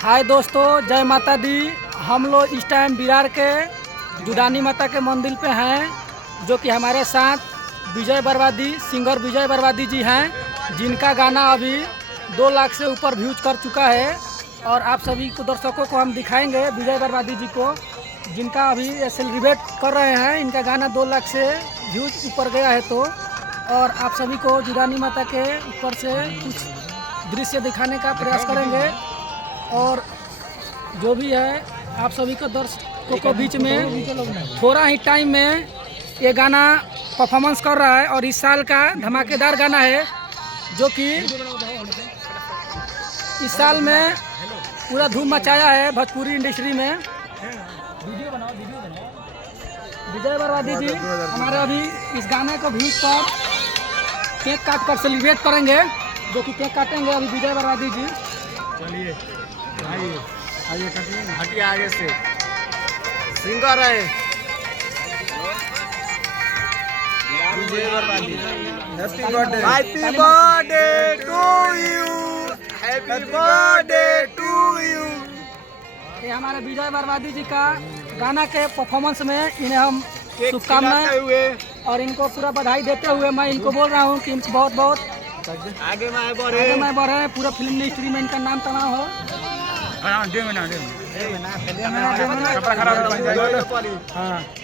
हाय दोस्तों, जय माता दी। हम लोग इस टाइम बिरार के जुडानी माता के मंदिर पे हैं, जो कि हमारे साथ विजय बर्बादी सिंगर विजय बर्बादी जी हैं, जिनका गाना अभी 2 लाख से ऊपर व्यूज कर चुका है। और आप सभी को दर्शकों को हम दिखाएंगे विजय बर्बादी जी को, जिनका अभी सेलिब्रेट कर रहे हैं। इनका गाना 2 लाख से व्यूज ऊपर गया है। तो और आप सभी को जुडानी माता के ऊपर से कुछ दृश्य दिखाने का प्रयास करेंगे। और जो भी है आप सभी को दर्शकों को बीच में थोड़ा ही टाइम में ये गाना परफॉर्मेंस कर रहा है। और इस साल का धमाकेदार गाना है, जो कि इस साल में पूरा धूम मचाया है भोजपुरी इंडस्ट्री में। विजय बर्बादी जी हमारे अभी इस गाने को व्यूज पर केक काट कर सेलिब्रेट करेंगे, जो कि केक काटेंगे अभी विजय बर्बादी जी। चलिए आइए आइए कटिए, हटिए आगे से। सिंगर है विजय बर्बादी। Happy birthday, happy birthday to you, happy birthday to you. ये हमारे विजय बर्बादी जी का गाना के परफॉर्मेंस में इन्हें हम शुभकामनाएं और इनको पूरा बधाई देते हुए मैं इनको बोल रहा हूँ कि इनको बहुत बहुत आगे मैं बढ़े, पूरा फिल्म इंडस्ट्री में इनका नाम तमाम हो। दे मना कपड़ा खराब है।